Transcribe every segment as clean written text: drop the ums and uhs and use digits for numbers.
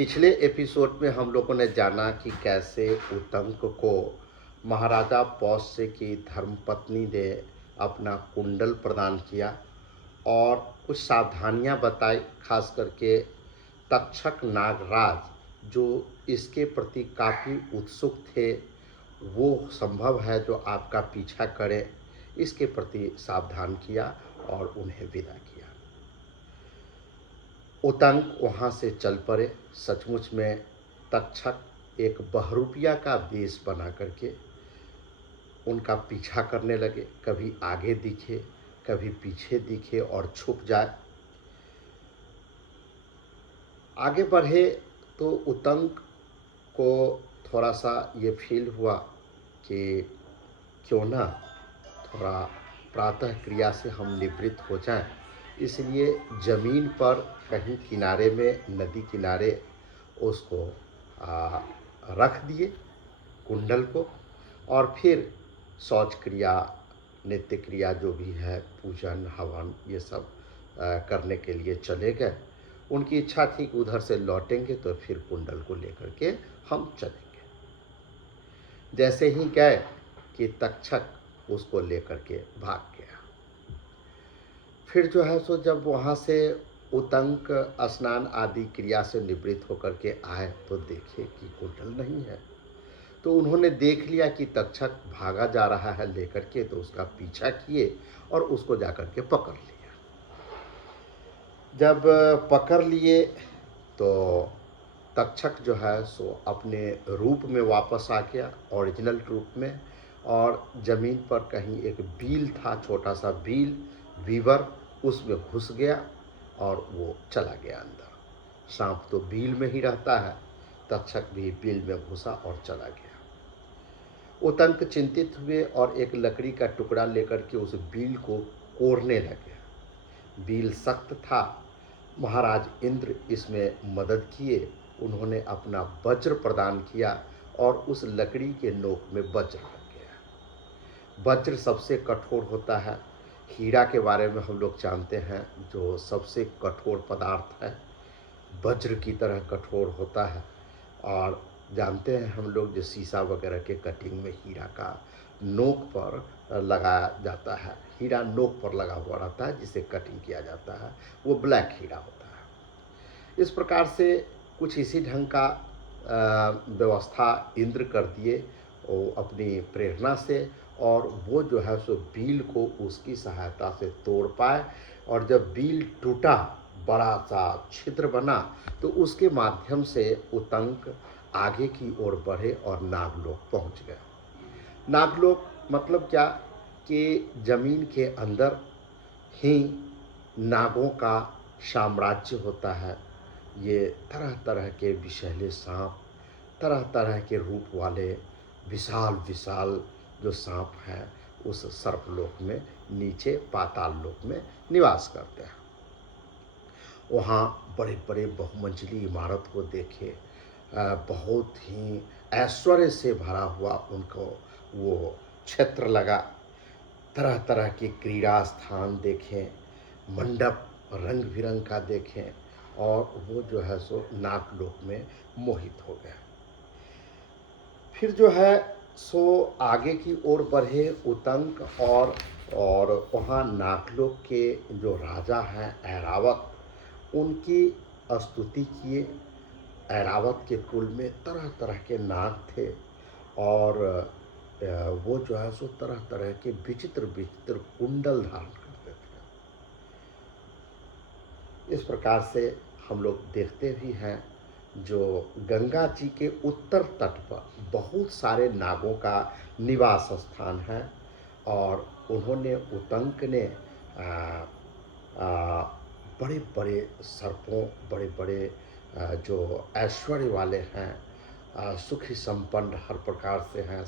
पिछले एपिसोड में हम लोगों ने जाना कि कैसे उतंक को महाराजा पौष्य की धर्मपत्नी ने अपना कुंडल प्रदान किया और कुछ सावधानियां बताई, खास करके तक्षक नागराज जो इसके प्रति काफ़ी उत्सुक थे, वो संभव है जो आपका पीछा करें, इसके प्रति सावधान किया और उन्हें विदा किया। उतंक वहाँ से चल पड़े। सचमुच में तक्षक एक बहरूपिया का वेश बना करके उनका पीछा करने लगे। कभी आगे दिखे, कभी पीछे दिखे और छुप जाए। आगे बढ़े तो उतंक को थोड़ा सा ये फील हुआ कि क्यों ना थोड़ा प्रातः क्रिया से हम निवृत्त हो जाएं। इसलिए ज़मीन पर कहीं किनारे में, नदी किनारे उसको रख दिए कुंडल को, और फिर शौच क्रिया, नित्य क्रिया जो भी है, पूजन हवन, ये सब करने के लिए चले गए। उनकी इच्छा थी कि उधर से लौटेंगे तो फिर कुंडल को लेकर के हम चलेंगे। जैसे ही गए कि तक्षक उसको लेकर के भाग गया। फिर जो है सो जब वहाँ से उतंक स्नान आदि क्रिया से निवृत्त होकर के आए तो देखे कि कुंडल नहीं है। तो उन्होंने देख लिया कि तक्षक भागा जा रहा है लेकर के, तो उसका पीछा किए और उसको जाकर के पकड़ लिया। जब पकड़ लिए तो तक्षक जो है सो अपने रूप में वापस आ गया, ओरिजिनल रूप में, और ज़मीन पर कहीं एक बील था, छोटा सा बील, वीवर, उसमें घुस गया और वो चला गया अंदर। सांप तो बील में ही रहता है, तक्षक भी बील में घुसा और चला गया। उतंक चिंतित हुए और एक लकड़ी का टुकड़ा लेकर के उस बील को कोड़ने लगे। बील सख्त था। महाराज इंद्र इसमें मदद किए। उन्होंने अपना वज्र प्रदान किया और उस लकड़ी के नोक में वज्र लग गया। वज्र सबसे कठोर होता है। हीरा के बारे में हम लोग जानते हैं, जो सबसे कठोर पदार्थ है, वज्र की तरह कठोर होता है। और जानते हैं हम लोग, जो शीशा वगैरह के कटिंग में हीरा का नोक पर लगाया जाता है, हीरा नोक पर लगा हुआ रहता है जिसे कटिंग किया जाता है, वो ब्लैक हीरा होता है। इस प्रकार से कुछ इसी ढंग का व्यवस्था इंद्र कर दिए वो अपनी प्रेरणा से, और वो जो है सो बील को उसकी सहायता से तोड़ पाए। और जब बील टूटा, बड़ा सा छिद्र बना, तो उसके माध्यम से उतंक आगे की ओर बढ़े और नागलोक पहुंच गए। नागलोक मतलब क्या कि जमीन के अंदर ही नागों का साम्राज्य होता है। ये तरह तरह के विषैले सांप, तरह तरह के रूप वाले विशाल विशाल जो सांप हैं, उस सर्पलोक में, नीचे पाताल लोक में निवास करते हैं। वहाँ बड़े बड़े बहुमंजिली इमारत को देखे, बहुत ही ऐश्वर्य से भरा हुआ उनको वो क्षेत्र लगा। तरह तरह के क्रीड़ा स्थान देखें, मंडप रंग बिरंग का देखें, और वो जो है सो नागलोक में मोहित हो गए। फिर जो है सो आगे की ओर बढ़े उतंक, और वहाँ नागलोक के जो राजा हैं ऐरावत, उनकी स्तुति किए। ऐरावत के कुल में तरह तरह के नाग थे, और वो जो है सो तरह तरह के विचित्र विचित्र कुंडल धारण करते थे। इस प्रकार से हम लोग देखते भी हैं, जो गंगा जी के उत्तर तट पर बहुत सारे नागों का निवास स्थान है, और उन्होंने उतंक ने बड़े बड़े सर्पों, बड़े बड़े जो ऐश्वर्य वाले हैं, सुखी संपन्न हर प्रकार से हैं,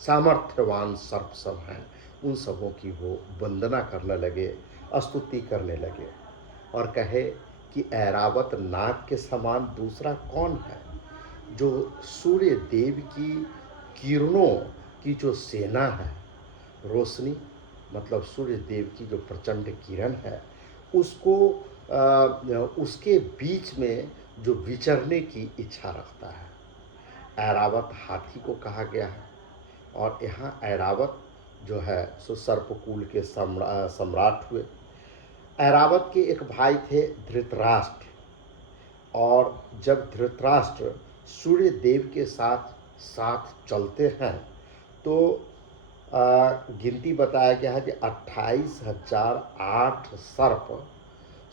सामर्थ्यवान सर्प सब हैं, उन सबों की वो वंदना करने लगे, स्तुति करने लगे, और कहे कि ऐरावत नाग के समान दूसरा कौन है, जो सूर्य देव की किरणों की जो सेना है, रोशनी मतलब सूर्य देव की जो प्रचंड किरण है, उसको उसके बीच में जो विचरने की इच्छा रखता है। ऐरावत हाथी को कहा गया है और यहाँ ऐरावत जो है सो सर्पकुल के सम्राट हुए। ऐरावत के एक भाई थे धृतराष्ट्र, और जब धृतराष्ट्र सूर्य देव के साथ साथ चलते हैं तो गिनती बताया गया है कि 28,008 सर्प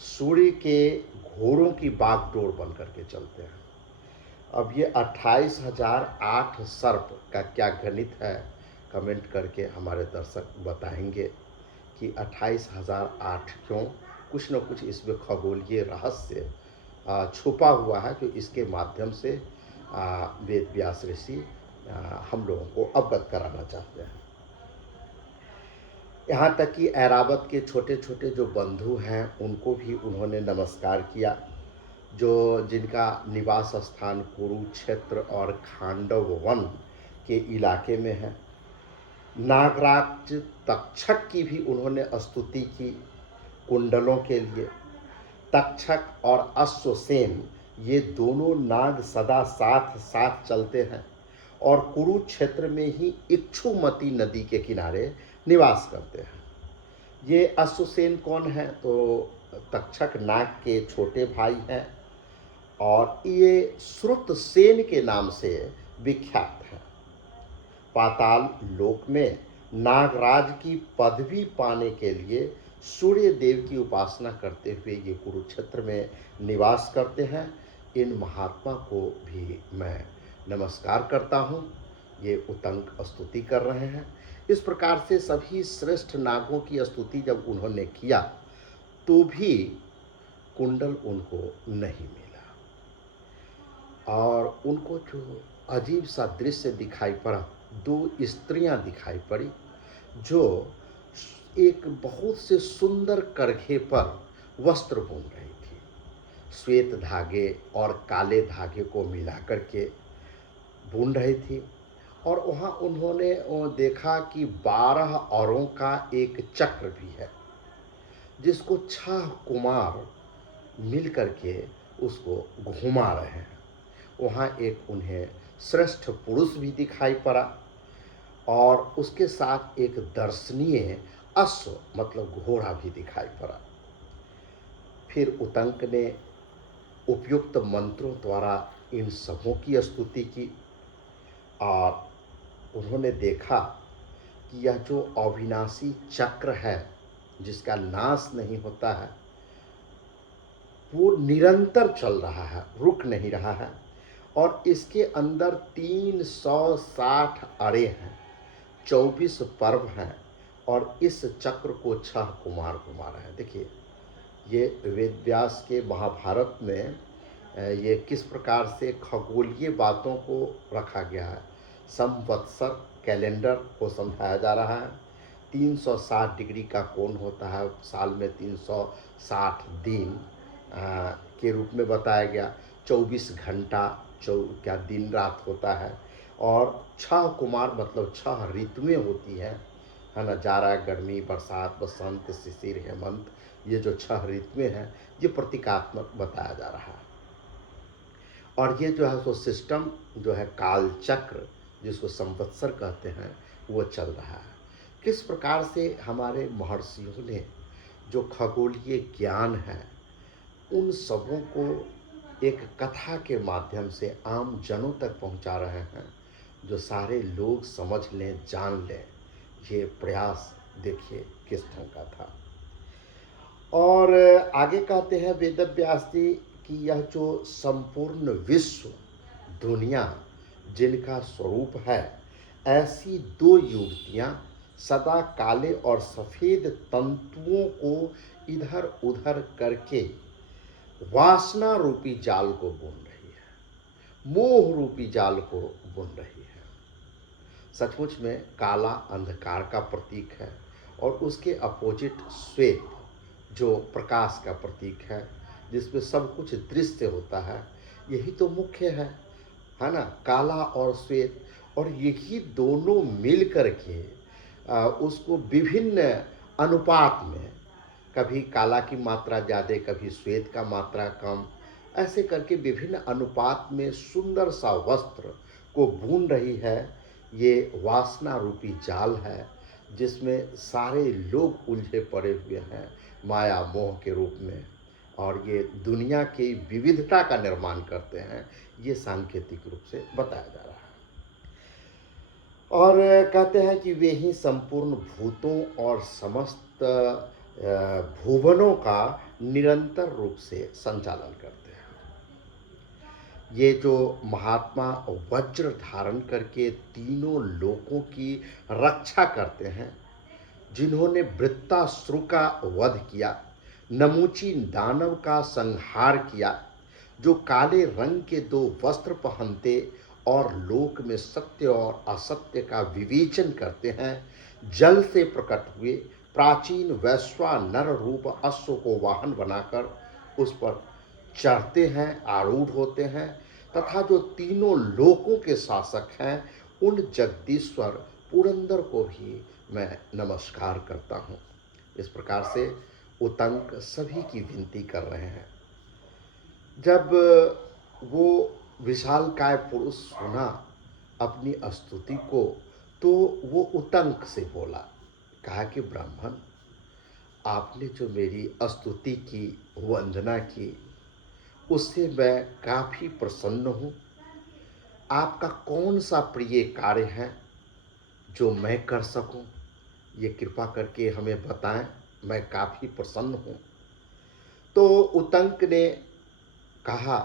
सूर्य के घोड़ों की बागडोर बन करके चलते हैं। अब ये 28,008 सर्प का क्या गणित है, कमेंट करके हमारे दर्शक बताएंगे कि 28,008 क्यों। कुछ न कुछ इसमें खगोलीय रहस्य छुपा हुआ है, जो इसके माध्यम से वेद व्यास ऋषि हम लोगों को अवगत कराना चाहते हैं। यहाँ तक कि ऐरावत के छोटे छोटे जो बंधु हैं उनको भी उन्होंने नमस्कार किया, जो जिनका निवास स्थान कुरुक्षेत्र और खांडव वन के इलाके में है। नागराज तक्षक की भी उन्होंने स्तुति की कुंडलों के लिए। तक्षक और अश्वसेन ये दोनों नाग सदा साथ साथ चलते हैं और कुरुक्षेत्र में ही इक्षुमती नदी के किनारे निवास करते हैं। ये अश्वसेन कौन है, तो तक्षक नाग के छोटे भाई हैं और ये श्रुतसेन के नाम से विख्यात है। पाताल लोक में नागराज की पदवी पाने के लिए सूर्य देव की उपासना करते हुए ये कुरुक्षेत्र में निवास करते हैं। इन महात्मा को भी मैं नमस्कार करता हूँ। ये उतंक स्तुति कर रहे हैं। इस प्रकार से सभी श्रेष्ठ नागों की स्तुति जब उन्होंने किया तो भी कुंडल उनको नहीं मिला और उनको जो अजीब सा दृश्य दिखाई पड़ा, दो स्त्रियां दिखाई पड़ी जो एक बहुत से सुंदर करघे पर वस्त्र बुन रही थी। श्वेत धागे और काले धागे को मिला करके बुन रही थी और वहाँ उन्होंने देखा कि 12 औरों का एक चक्र भी है जिसको 6 कुमार मिल करके उसको घुमा रहे हैं। वहाँ एक उन्हें श्रेष्ठ पुरुष भी दिखाई पड़ा और उसके साथ एक दर्शनीय अश्व मतलब घोड़ा भी दिखाई पड़ा। फिर उतंक ने उपयुक्त मंत्रों द्वारा इन सबों की स्तुति की और उन्होंने देखा कि यह जो अविनाशी चक्र है जिसका नाश नहीं होता है वो निरंतर चल रहा है, रुक नहीं रहा है और इसके अंदर 360 अरे हैं, 24 पर्व हैं और इस चक्र को 6 कुमार घुमा रहे हैं। देखिए ये वेद व्यास के महाभारत में ये किस प्रकार से खगोलीय बातों को रखा गया है। संवत्सर कैलेंडर को समझाया जा रहा है। 360 डिग्री का कोण होता है, साल में 360 दिन के रूप में बताया गया। 24 घंटा क्या दिन रात होता है और 6 कुमार मतलब 6 ऋतुएं होती हैं, है ना। जाड़ा, गर्मी, बरसात, बसंत, शिशिर, हेमंत, ये जो 6 ऋतुएं हैं ये प्रतीकात्मक बताया जा रहा है। और ये जो है सो सिस्टम जो है काल चक्र जिसको संवत्सर कहते हैं वो चल रहा है। किस प्रकार से हमारे महर्षियों ने जो खगोलीय ज्ञान है उन सबों को एक कथा के माध्यम से आम जनों तक पहुंचा रहे हैं, जो सारे लोग समझ लें, जान लें। ये प्रयास देखिए किस ढंग का था। और आगे कहते हैं वेदव्यास जी कि यह जो संपूर्ण विश्व दुनिया जिनका स्वरूप है, ऐसी 2 युवतियाँ सदा काले और सफ़ेद तंतुओं को इधर उधर करके वासना रूपी जाल को बुन रही है, मोह रूपी जाल को बुन रही है। सचमुच में काला अंधकार का प्रतीक है और उसके अपोजिट श्वेत जो प्रकाश का प्रतीक है, जिसमें सब कुछ दृश्य होता है। यही तो मुख्य है ना, काला और श्वेत। और यही दोनों मिल कर के उसको विभिन्न अनुपात में, कभी काला की मात्रा ज़्यादा, कभी श्वेत का मात्रा कम, ऐसे करके विभिन्न अनुपात में सुंदर सा वस्त्र को बुन रही है। ये वासना रूपी जाल है जिसमें सारे लोग उलझे पड़े हुए हैं माया मोह के रूप में, और ये दुनिया की विविधता का निर्माण करते हैं। ये सांकेतिक रूप से बताया जा रहा है। और कहते हैं कि वे ही संपूर्ण भूतों और समस्त भुवनों का निरंतर रूप से संचालन करते हैं। ये जो महात्मा वज्र धारण करके तीनों लोकों की रक्षा करते हैं, जिन्होंने वृत्तासुर का वध किया, नमूची दानव का संहार किया, जो काले रंग के दो वस्त्र पहनते और लोक में सत्य और असत्य का विवेचन करते हैं, जल से प्रकट हुए प्राचीन वैश्वानर रूप अश्व को वाहन बनाकर उस पर चढ़ते हैं, आरूढ़ होते हैं, तथा जो तीनों लोकों के शासक हैं, उन जगदीश्वर पुरंदर को भी मैं नमस्कार करता हूँ। इस प्रकार से उतंक सभी की विनती कर रहे हैं। जब वो विशालकाय पुरुष सुना अपनी स्तुति को, तो वो उतंक से बोला, कहा कि ब्राह्मण, आपने जो मेरी स्तुति की, वंदना की, उससे मैं काफ़ी प्रसन्न हूँ। आपका कौन सा प्रिय कार्य है जो मैं कर सकूं? ये कृपा करके हमें बताएं, मैं काफ़ी प्रसन्न हूँ। तो उतंक ने कहा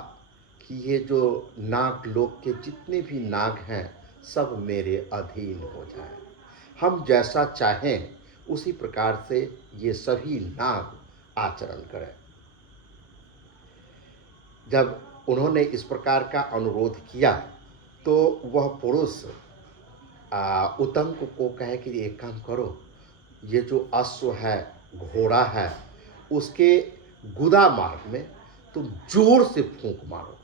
कि ये जो नाग लोक के जितने भी नाग हैं, सब मेरे अधीन हो जाएं। हम जैसा चाहें उसी प्रकार से ये सभी नाग आचरण करें। जब उन्होंने इस प्रकार का अनुरोध किया, तो वह पुरुष उतंक को कहे कि एक काम करो, ये जो अश्व है, घोड़ा है, उसके गुदा मार्ग में तुम जोर से फूंक मारो,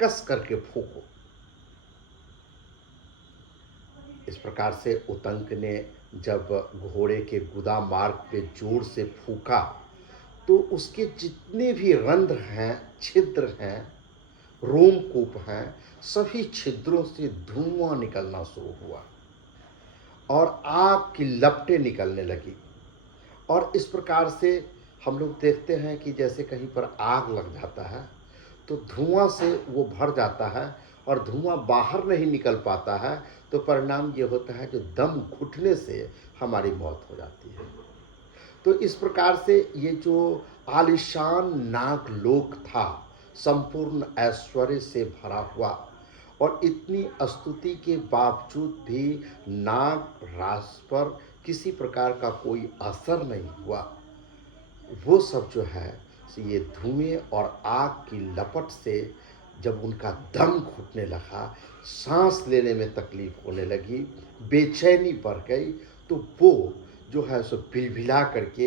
कस करके फूंको। इस प्रकार से उतंक ने जब घोड़े के गुदा मार्ग पे जोर से फूंका, तो उसके जितने भी रंध्र हैं, छिद्र हैं, रोमकूप हैं, सभी छिद्रों से धुआं निकलना शुरू हुआ और आग की लपटें निकलने लगी। और इस प्रकार से हम लोग देखते हैं कि जैसे कहीं पर आग लग जाता है तो धुआं से वो भर जाता है और धुआं बाहर नहीं निकल पाता है, तो परिणाम ये होता है कि दम घुटने से हमारी मौत हो जाती है। तो इस प्रकार से ये जो आलिशान नागलोक था, संपूर्ण ऐश्वर्य से भरा हुआ, और इतनी स्तुति के बावजूद भी नाग राज पर किसी प्रकार का कोई असर नहीं हुआ। वो सब जो है ये धुएं और आग की लपट से जब उनका दम घुटने लगा, सांस लेने में तकलीफ होने लगी, बेचैनी बढ़ गई, तो वो जो है सो बिलबिला करके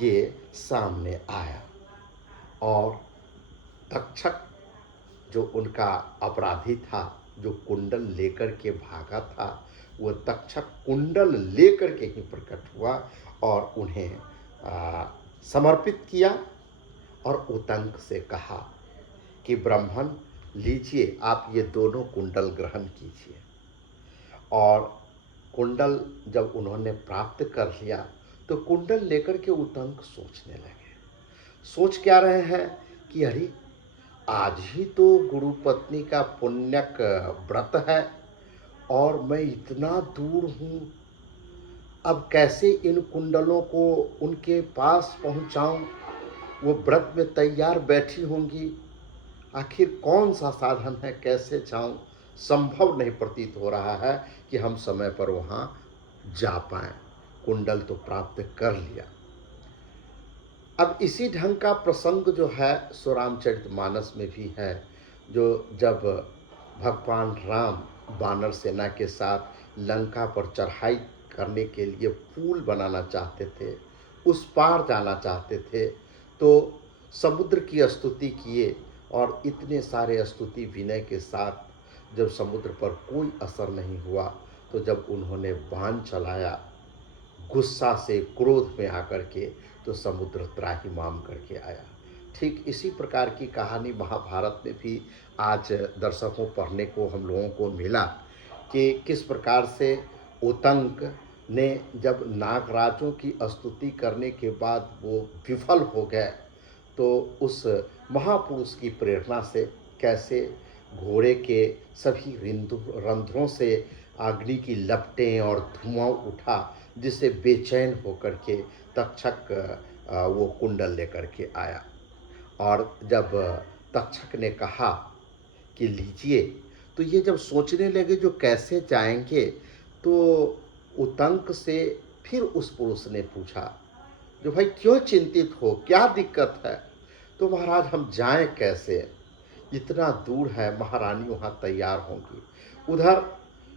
ये सामने आया। और तक्षक जो उनका अपराधी था, जो कुंडल लेकर के भागा था, वो तक्षक कुंडल लेकर के ही प्रकट हुआ और उन्हें समर्पित किया और उतंक से कहा कि ब्राह्मण, लीजिए, आप ये दोनों कुंडल ग्रहण कीजिए। और कुंडल जब उन्होंने प्राप्त कर लिया, तो कुंडल लेकर के उतंक सोचने लगे। सोच क्या रहे हैं कि अरे, आज ही तो गुरु पत्नी का पुण्यक व्रत है और मैं इतना दूर हूँ, अब कैसे इन कुंडलों को उनके पास पहुँचाऊँ? वो व्रत में तैयार बैठी होंगी, आखिर कौन सा साधन है, कैसे जाऊँ? संभव नहीं प्रतीत हो रहा है कि हम समय पर वहाँ जा पाएँ। कुंडल तो प्राप्त कर लिया। अब इसी ढंग का प्रसंग जो है सो रामचरितमानस में भी है, जो जब भगवान राम वानर सेना के साथ लंका पर चढ़ाई करने के लिए पुल बनाना चाहते थे, उस पार जाना चाहते थे, तो समुद्र की स्तुति किए और इतने सारे स्तुति विनय के साथ जब समुद्र पर कोई असर नहीं हुआ, तो जब उन्होंने बाण चलाया गुस्सा से, क्रोध में आकर के, तो समुद्र त्राहिमाम करके आया। ठीक इसी प्रकार की कहानी महाभारत में भी आज दर्शकों पढ़ने को हम लोगों को मिला कि किस प्रकार से उतंक ने जब नागराजों की स्तुति करने के बाद वो विफल हो गए, तो उस महापुरुष की प्रेरणा से कैसे घोड़े के सभी रंध्रों से अग्नि की लपटें और धुआं उठा, जिससे बेचैन होकर के तक्षक वो कुंडल लेकर के आया। और जब तक्षक ने कहा कि लीजिए, तो ये जब सोचने लगे जो कैसे जाएंगे, तो उतंक से फिर उस पुरुष ने पूछा जो भाई क्यों चिंतित हो, क्या दिक्कत है? तो महाराज हम जाएं कैसे, इतना दूर है, महारानी वहाँ तैयार होंगी। उधर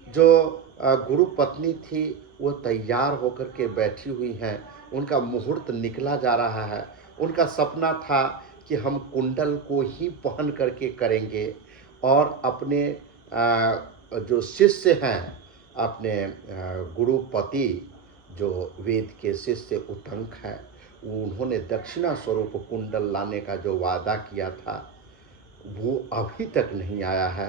जो गुरु पत्नी थी वो तैयार होकर के बैठी हुई हैं, उनका मुहूर्त निकला जा रहा है। उनका सपना था कि हम कुंडल को ही पहन करके करेंगे और अपने जो शिष्य हैं, अपने गुरुपति जो वेद के शिष्य उतंक हैं, उन्होंने दक्षिणा स्वरूप कुंडल लाने का जो वादा किया था वो अभी तक नहीं आया है,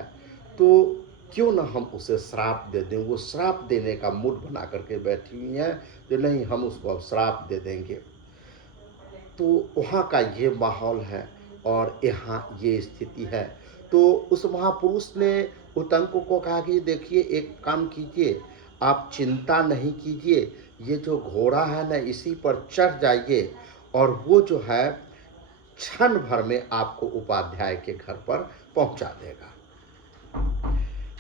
तो क्यों ना हम उसे श्राप दे दें। वो श्राप देने का मूड बना करके बैठी हुई हैं, जो नहीं हम उसको अब श्राप दे देंगे। तो वहाँ का ये माहौल है और यहाँ ये स्थिति है। तो उस महापुरुष ने उतंक को कहा कि देखिए एक काम कीजिए, आप चिंता नहीं कीजिए, ये जो घोड़ा है ना इसी पर चढ़ जाइए और वो जो है क्षण भर में आपको उपाध्याय के घर पर पहुंचा देगा,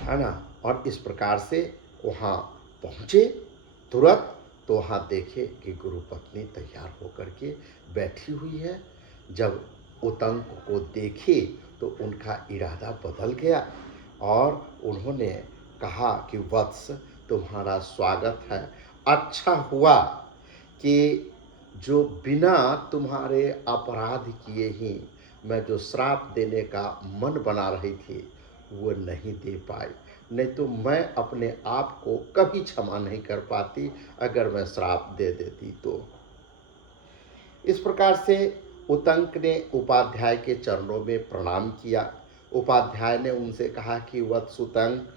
है ना। और इस प्रकार से वहाँ पहुँचे तुरंत, तो वहाँ देखे कि गुरु पत्नी तैयार होकर के बैठी हुई है। जब उतंक को देखे तो उनका इरादा बदल गया और उन्होंने कहा कि वत्स तुम्हारा स्वागत है, अच्छा हुआ कि जो बिना तुम्हारे अपराध किए ही मैं जो श्राप देने का मन बना रही थी वो नहीं दे पाई, नहीं तो मैं अपने आप को कभी क्षमा नहीं कर पाती अगर मैं श्राप दे देती तो। इस प्रकार से उतंक ने उपाध्याय के चरणों में प्रणाम किया। उपाध्याय ने उनसे कहा कि वत्स उतंक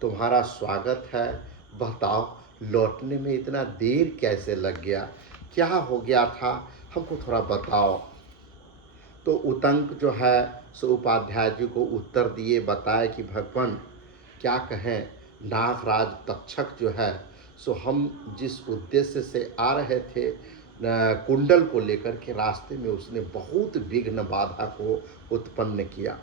तुम्हारा स्वागत है, बताओ लौटने में इतना देर कैसे लग गया, क्या हो गया था, हमको थोड़ा बताओ। तो उतंक जो है सो उपाध्याय जी को उत्तर दिए, बताए कि भगवान क्या कहें, नागराज तक्षक जो है सो हम जिस उद्देश्य से आ रहे थे कुंडल को लेकर के, रास्ते में उसने बहुत विघ्न बाधा को उत्पन्न किया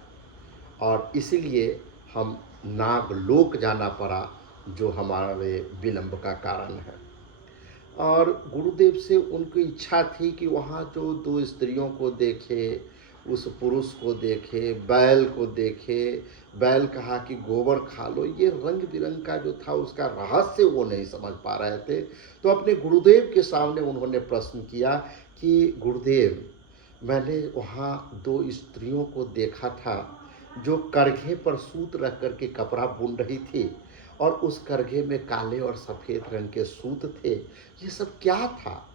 और इसीलिए हम नागलोक जाना पड़ा, जो हमारे विलंब का कारण है। और गुरुदेव से उनकी इच्छा थी कि वहाँ जो दो स्त्रियों को देखे, उस पुरुष को देखे, बैल को देखे। बैल कहा कि गोबर खा लो, ये रंग बिरंग का जो था उसका रहस्य वो नहीं समझ पा रहे थे। तो अपने गुरुदेव के सामने उन्होंने प्रश्न किया कि गुरुदेव, मैंने वहाँ दो स्त्रियों को देखा था जो करघे पर सूत रख कर के कपड़ा बुन रही थी और उस करघे में काले और सफ़ेद रंग के सूत थे, ये सब क्या था?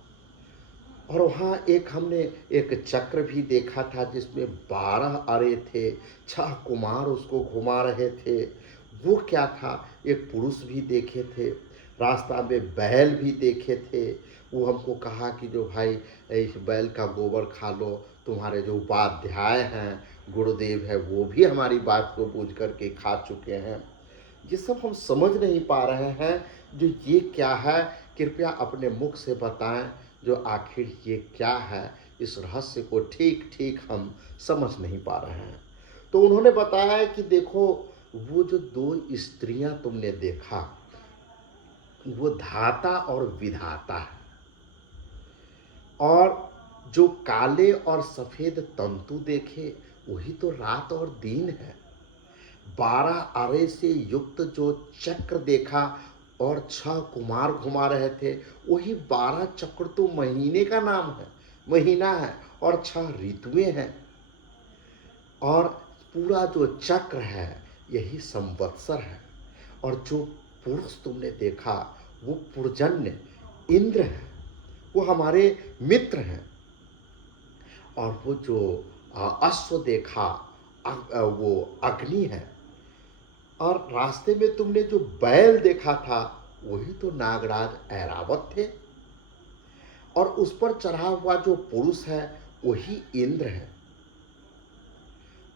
और वहाँ हमने एक चक्र भी देखा था जिसमें 12 अरे थे, 6 कुमार उसको घुमा रहे थे, वो क्या था? एक पुरुष भी देखे थे, रास्ता में बैल भी देखे थे। वो हमको कहा कि जो भाई इस बैल का गोबर खा लो, तुम्हारे जो उपाध्याय हैं, गुरुदेव है, वो भी हमारी बात को बूझ करके खा चुके हैं। ये सब हम समझ नहीं पा रहे हैं, जो ये क्या है, कृपया अपने मुख से बताएं, जो आखिर ये क्या है, इस रहस्य को ठीक ठीक हम समझ नहीं पा रहे हैं। तो उन्होंने बताया कि देखो, वो जो दो स्त्रियां तुमने देखा वो धाता और विधाता है, और जो काले और सफ़ेद तंतु देखे वही तो रात और दिन है। 12 आरे से युक्त जो चक्र देखा और 6 कुमार घुमा रहे थे, वही 12 चक्र तो महीने का नाम है, महीना है, और 6 ऋतुएं हैं, और पूरा जो चक्र है यही संवत्सर है। और जो पुरुष तुमने देखा वो पुरजन्य इंद्र है, वो हमारे मित्र हैं। और वो जो अश्व देखा, वो अग्नि है, और रास्ते में तुमने जो बैल देखा था वही तो नागराज ऐरावत थे, और उस पर चढ़ा हुआ जो पुरुष है वही इंद्र है।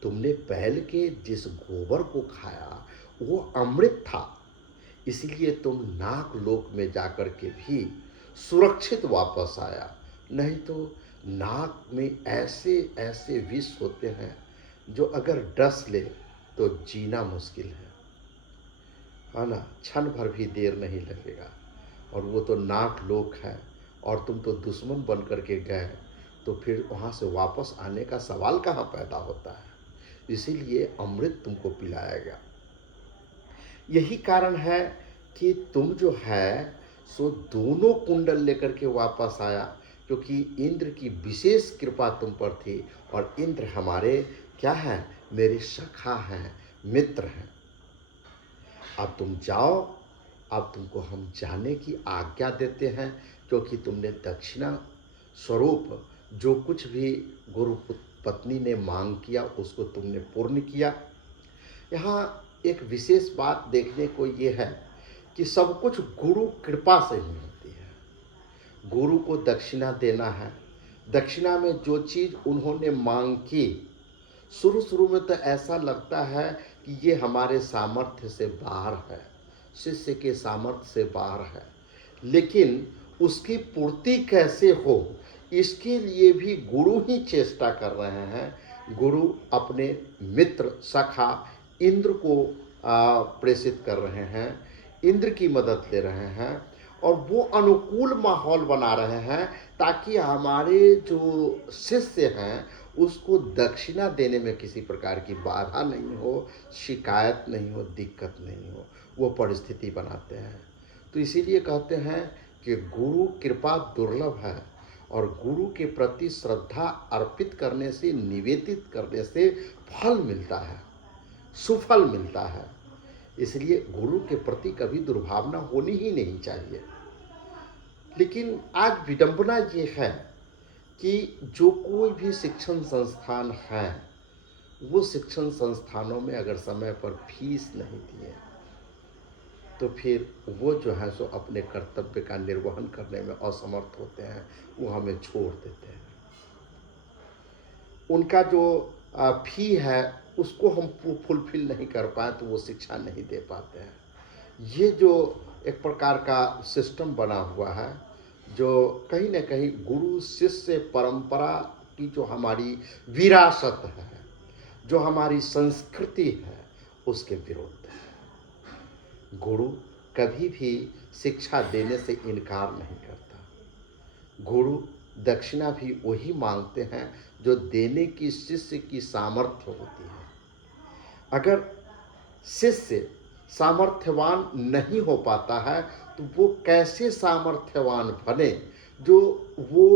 तुमने बैल के जिस गोबर को खाया वो अमृत था, इसलिए तुम नाग में जाकर के भी सुरक्षित वापस आया। नहीं तो नाग में ऐसे ऐसे विष होते हैं जो अगर डस ले तो जीना मुश्किल है ना। क्षण भर भी देर नहीं लगेगा, और वो तो नाग लोक है, और तुम तो दुश्मन बन करके गए, तो फिर वहाँ से वापस आने का सवाल कहाँ पैदा होता है। इसीलिए अमृत तुमको पिलाया गया। यही कारण है कि तुम जो है सो दोनों कुंडल लेकर के वापस आया, क्योंकि इंद्र की विशेष कृपा तुम पर थी, और इंद्र हमारे क्या हैं, मेरे सखा हैं, मित्र हैं। अब तुम जाओ, अब तुमको हम जाने की आज्ञा देते हैं, क्योंकि तुमने दक्षिणा स्वरूप जो कुछ भी गुरु पत्नी ने मांग किया उसको तुमने पूर्ण किया। यहाँ एक विशेष बात देखने को ये है कि सब कुछ गुरु कृपा से ही होती है। गुरु को दक्षिणा देना है, दक्षिणा में जो चीज़ उन्होंने मांग की, शुरू शुरू में तो ऐसा लगता है कि ये हमारे सामर्थ्य से बाहर है, शिष्य के सामर्थ्य से बाहर है, लेकिन उसकी पूर्ति कैसे हो इसके लिए भी गुरु ही चेष्टा कर रहे हैं। गुरु अपने मित्र सखा इंद्र को प्रेषित कर रहे हैं, इंद्र की मदद ले रहे हैं, और वो अनुकूल माहौल बना रहे हैं ताकि हमारे जो शिष्य हैं उसको दक्षिणा देने में किसी प्रकार की बाधा नहीं हो, शिकायत नहीं हो, दिक्कत नहीं हो, वो परिस्थिति बनाते हैं। तो इसीलिए कहते हैं कि गुरु कृपा दुर्लभ है, और गुरु के प्रति श्रद्धा अर्पित करने से, निवेदित करने से फल मिलता है, सुफल मिलता है। इसलिए गुरु के प्रति कभी दुर्भावना होनी ही नहीं चाहिए। लेकिन आज विडंबना ये है कि जो कोई भी शिक्षण संस्थान है, वो शिक्षण संस्थानों में अगर समय पर फीस नहीं दिए तो फिर वो जो है सो अपने कर्तव्य का निर्वहन करने में असमर्थ होते हैं, वो हमें छोड़ देते हैं। उनका जो फी है उसको हम फुलफिल नहीं कर पाए तो वो शिक्षा नहीं दे पाते हैं। ये जो एक प्रकार का सिस्टम बना हुआ है, जो कहीं ना कहीं गुरु शिष्य परंपरा की जो हमारी विरासत है, जो हमारी संस्कृति है, उसके विरुद्ध है। गुरु कभी भी शिक्षा देने से इनकार नहीं करता। गुरु दक्षिणा भी वही मांगते हैं जो देने की शिष्य की सामर्थ्य होती है। अगर शिष्य सामर्थ्यवान नहीं हो पाता है तो वो कैसे सामर्थ्यवान बने जो वो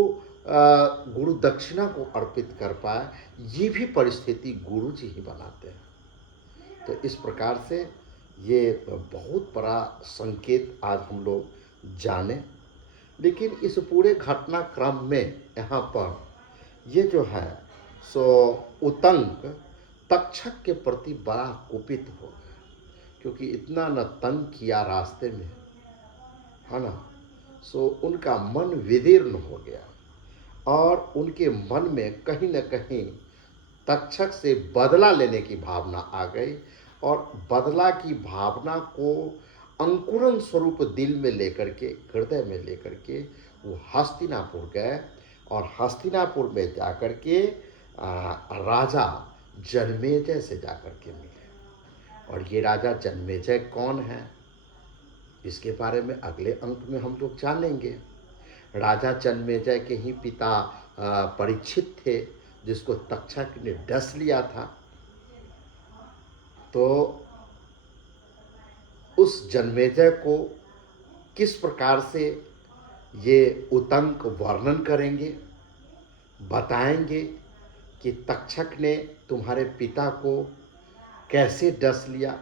गुरु दक्षिणा को अर्पित कर पाए। ये भी परिस्थिति गुरु जी ही बनाते हैं। तो इस प्रकार से ये बहुत बड़ा संकेत आज हम लोग जाने। लेकिन इस पूरे घटनाक्रम में यहाँ पर ये जो है सो उतंक तक्षक के प्रति बड़ा कुपित हो गया, क्योंकि इतना न तंग किया रास्ते में, है ना। सो उनका मन विदीर्ण हो गया, और उनके मन में कहीं न कहीं तक्षक से बदला लेने की भावना आ गई, और बदला की भावना को अंकुरन स्वरूप दिल में लेकर के, हृदय में लेकर के वो हस्तिनापुर गए, और हस्तिनापुर में जाकर के राजा जन्मेजय से जाकर के मिले। और ये राजा जन्मेजय कौन है, इसके बारे में अगले अंक में हम लोग जानेंगे। राजा जन्मेजय के ही पिता परीक्षित थे, जिसको तक्षक ने डस लिया था। तो उस जन्मेजय को किस प्रकार से ये उतंक वर्णन करेंगे, बताएंगे कि तक्षक ने तुम्हारे पिता को कैसे डस लिया,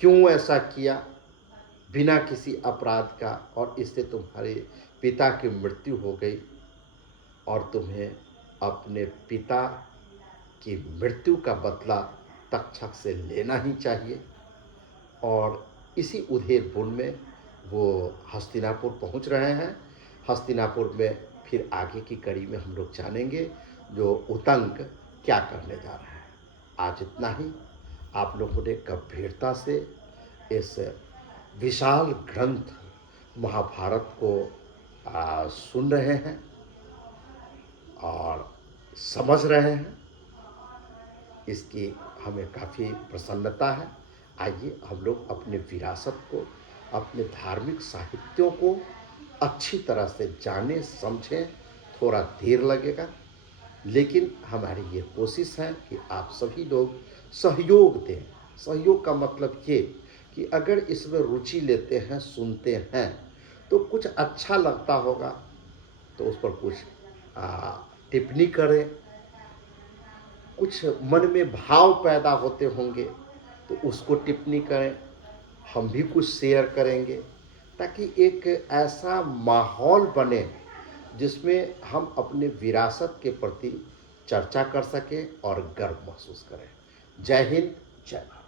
क्यों ऐसा किया बिना किसी अपराध का, और इससे तुम्हारे पिता की मृत्यु हो गई और तुम्हें अपने पिता की मृत्यु का बदला तक्षक से लेना ही चाहिए। और इसी उधेड़ बुन में वो हस्तिनापुर पहुंच रहे हैं। हस्तिनापुर में फिर आगे की कड़ी में हम लोग जानेंगे जो उतंक क्या करने जा रहे हैं। आज इतना ही। आप लोगों ने गंभीरता से इस विशाल ग्रंथ महाभारत को सुन रहे हैं और समझ रहे हैं, इसकी हमें काफ़ी प्रसन्नता है। आइए हम लोग अपने विरासत को, अपने धार्मिक साहित्यों को अच्छी तरह से जानें, समझें। थोड़ा देर लगेगा, लेकिन हमारी ये कोशिश है कि आप सभी लोग सहयोग दें। सहयोग का मतलब ये कि अगर इसमें रुचि लेते हैं, सुनते हैं, तो कुछ अच्छा लगता होगा तो उस पर कुछ टिप्पणी करें। कुछ मन में भाव पैदा होते होंगे तो उसको टिप्पणी करें। हम भी कुछ शेयर करेंगे ताकि एक ऐसा माहौल बने जिसमें हम अपने विरासत के प्रति चर्चा कर सकें और गर्व महसूस करें। जय हिंद, जय भारत।